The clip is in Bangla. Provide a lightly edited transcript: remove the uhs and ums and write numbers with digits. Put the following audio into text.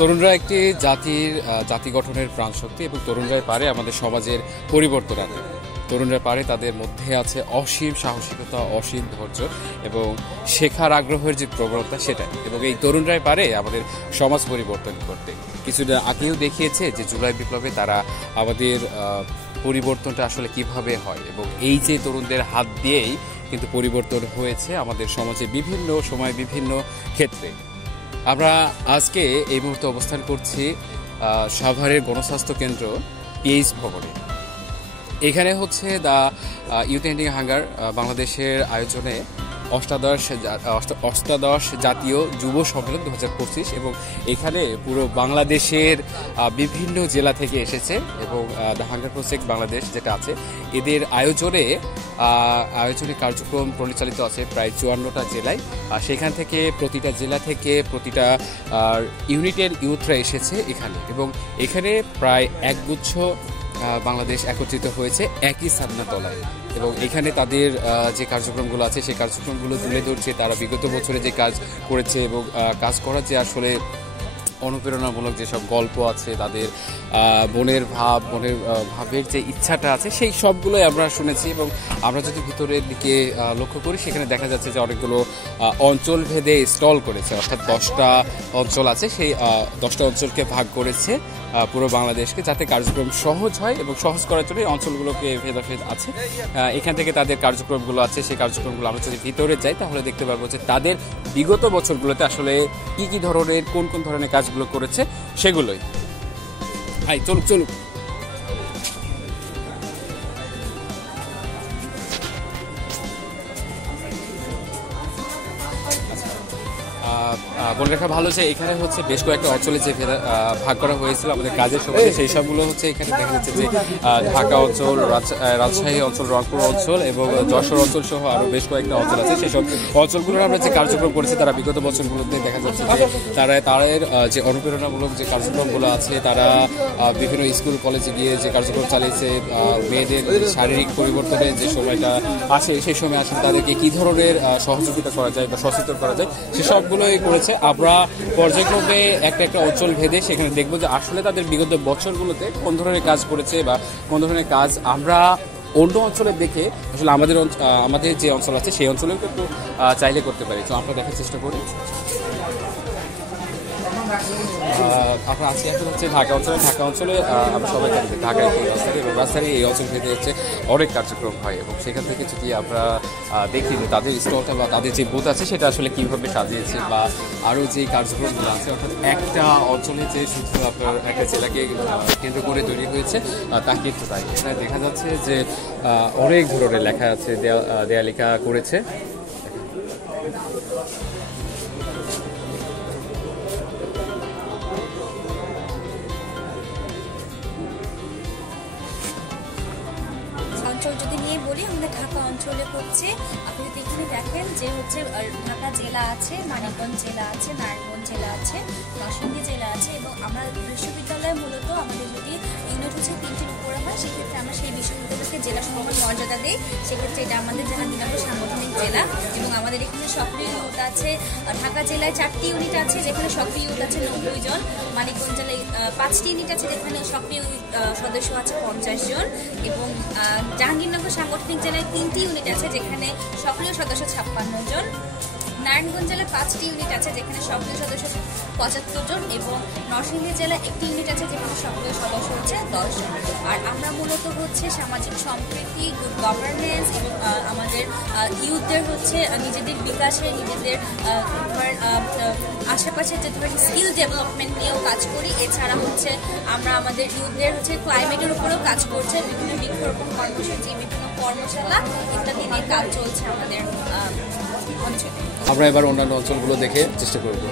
তরুণরা একটি জাতি গঠনের প্রাণশক্তি এবং তরুণরাই পারে আমাদের সমাজের পরিবর্তন আনতে। তরুণরা পারে, তাদের মধ্যে আছে অসীম সাহসিকতা, অসীম ধৈর্য এবং শেখার আগ্রহের যে প্রবণতা সেটাই, এবং এই তরুণরাই পারে আমাদের সমাজ পরিবর্তন করতে। কিছুদিন আগেও দেখিয়েছে যে জুলাই বিপ্লবে তারা আমাদের পরিবর্তনটা আসলে কিভাবে হয়, এবং এই যে তরুণদের হাত দিয়েই কিন্তু পরিবর্তন হয়েছে আমাদের সমাজে বিভিন্ন সময় বিভিন্ন ক্ষেত্রে। আমরা আজকে এই মুহূর্তে অবস্থান করছি সাভারের গণস্বাস্থ্য কেন্দ্র পিএইচ ভবনে। এখানে হচ্ছে দ্য ইউথ এন্ডিং হাঙ্গার বাংলাদেশের আয়োজনে অষ্টাদশ জাতীয় যুব সম্মেলন 2025, এবং এখানে পুরো বাংলাদেশের বিভিন্ন জেলা থেকে এসেছে, এবং দ্য হাঙ্গার প্রজেক্ট বাংলাদেশ যেটা আছে এদের আয়োজনে কার্যক্রম পরিচালিত আছে প্রায় 54টা জেলায়। সেখান থেকে প্রতিটা জেলা থেকে প্রতিটা ইউনিটের ইউথরা এসেছে এখানে, এবং এখানে প্রায় একগুচ্ছ বাংলাদেশ একত্রিত হয়েছে একই ছাদনা তলায়। এবং এখানে তাদের যে কার্যক্রমগুলো আছে সেই কার্যক্রমগুলো তুলে ধরছে, তারা বিগত বছরে যে কাজ করেছে এবং কাজ করার যে আসলে অনুপ্রেরণামূলক যেসব গল্প আছে, তাদের মনের ভাবের যে ইচ্ছাটা আছে সেই সবগুলোই আমরা শুনেছি। এবং আমরা যদি ভিতরের দিকে লক্ষ্য করি, সেখানে দেখা যাচ্ছে যে অনেকগুলো অঞ্চল ভেদে স্টল করেছে, অর্থাৎ 10টা অঞ্চল আছে, সেই 10টা অঞ্চলকে ভাগ করেছে পুরো বাংলাদেশকে, যাতে কার্যক্রম সহজ হয়, এবং সহজ করার জন্য এই অঞ্চলগুলোকে ভেদাভেদ আছে। এখান থেকে তাদের কার্যক্রমগুলো আছে, সেই কার্যক্রমগুলো আমরা যদি ভিতরে যাই তাহলে দেখতে পারবো যে তাদের বিগত বছরগুলোতে আসলে কি ধরনের কোন ধরনের কাজগুলো করেছে সেগুলোই। চলুক। বলে রাখা ভালো যে এখানে হচ্ছে বেশ কয়েকটা অঞ্চলে যে ভাগ করা হয়েছিল আমাদের কাজের সময়, সেই সবগুলো হচ্ছে এখানে দেখা যাচ্ছে যে ঢাকা অঞ্চল, রাজশাহী অঞ্চল, রংপুর অঞ্চল এবং যশোর অঞ্চল সহ আরো বেশ কয়েকটা অঞ্চল আছে। সেই সব অঞ্চলগুলোর আমরা যে কার্যক্রম করেছি তারা বিগত বছরগুলোতে দেখা যাচ্ছে যে তাদের যে অনুপ্রেরণামূলক যে কার্যক্রমগুলো আছে, তারা বিভিন্ন স্কুল কলেজে গিয়ে যে কার্যক্রম চালিয়েছে, মেয়েদের শারীরিক পরিবর্তনের যে সময়টা আসে সেই সময় আসলে তাদেরকে কি ধরনের সহযোগিতা করা যায় বা সচেতন করা যায় সে সবগুলোই করেছে। আমরা পর্যায়ক্রমে একটা অঞ্চল ভেদে সেখানে দেখবো যে আসলে তাদের বিগত বছরগুলোতে কোন ধরনের কাজ করেছে বা কোন ধরনের কাজ আমরা অন্য অঞ্চলে দেখে আসলে আমাদের যে অঞ্চল আছে সেই অঞ্চলেও একটু চাইলে করতে পারি। তো আমরা দেখার চেষ্টা করি। আমরা আজকে এখন হচ্ছে ঢাকা অঞ্চলে আমরা সবাই জানি যে ঢাকায় রাজধানী, এবং রাজধানী এই অঞ্চল ভেদে হচ্ছে অনেক কার্যক্রম হয়, এবং সেখান থেকে যদি আমরা দেখি যে তাদের স্টলটা বা তাদের যে বুথ আছে সেটা আসলে কীভাবে সাজিয়েছে, বা আরও যে কার্যক্রমগুলো আছে, অর্থাৎ একটা অঞ্চলে যে শুধু আপনার একটা জেলাকে কেন্দ্র করে তৈরি হয়েছে তা কিন্তু তাই। এখানে দেখা যাচ্ছে যে অনেক ধরনের লেখা আছে, দেয়া লেখা করেছে। যদি নিয়ে বলি, আমাদের ঢাকা অঞ্চলে হচ্ছে আপনি যদি এখানে দেখেন যে হচ্ছে ঢাকা জেলা আছে, মানিকগঞ্জ জেলা আছে, নারায়ণগঞ্জ জেলা আছে, নরসিংদী জেলা আছে, এবং আমরা বিশ্ববিদ্যালয় মূলত আমাদের যদি ইউনিট হচ্ছে 3টির উপরে হয়, সেক্ষেত্রে আমরা সেই বিশ্ববিদ্যালয়কে জেলা সমান মর্যাদা দিই। সেক্ষেত্রে এটা আমাদের জাহাঙ্গীরনগর সাংগঠনিক জেলা, এবং আমাদের এখানে সক্রিয় ইউনিট আছে। ঢাকা জেলায় 4টি ইউনিট আছে যেখানে সক্রিয় ইউনিট আছে 90 জন, মানিকগঞ্জ জেলায় 5টি ইউনিট আছে যেখানে সক্রিয় সদস্য আছে 50 জন, এবং জাহাঙ্গীরনগর সাংগঠনিক জেলায় 3টি ইউনিট আছে যেখানে সক্রিয় সদস্য 56 জন, নারায়ণগঞ্জ জেলায় 5টি ইউনিট আছে যেখানে সক্রিয় সদস্য 75 জন, এবং নরসিংদী জেলায় 1টি ইউনিট আছে যেখানে সক্রিয় সদস্য হচ্ছে 10 জন। আর আমরা মূলত হচ্ছে সামাজিক সম্প্রীতি, গুড গভর্নেন্স এবং আমাদের ইউথদের হচ্ছে নিজেদের বিকাশে, নিজেদের আশেপাশে যে ধরনের স্কিল ডেভেলপমেন্ট নিয়েও কাজ করি। এছাড়া হচ্ছে আমরা আমাদের ইউথদের হচ্ছে ক্লাইমেটের উপরেও কাজ করছে, বিভিন্ন বৃক্ষরোপণ কর্মসূচি, বিভিন্ন কর্মশালা ইত্যাদি নিয়ে কাজ চলছে আমাদের অঞ্চলে। আমরা এবার অন্যান্য অঞ্চলগুলো দেখে চেষ্টা করব।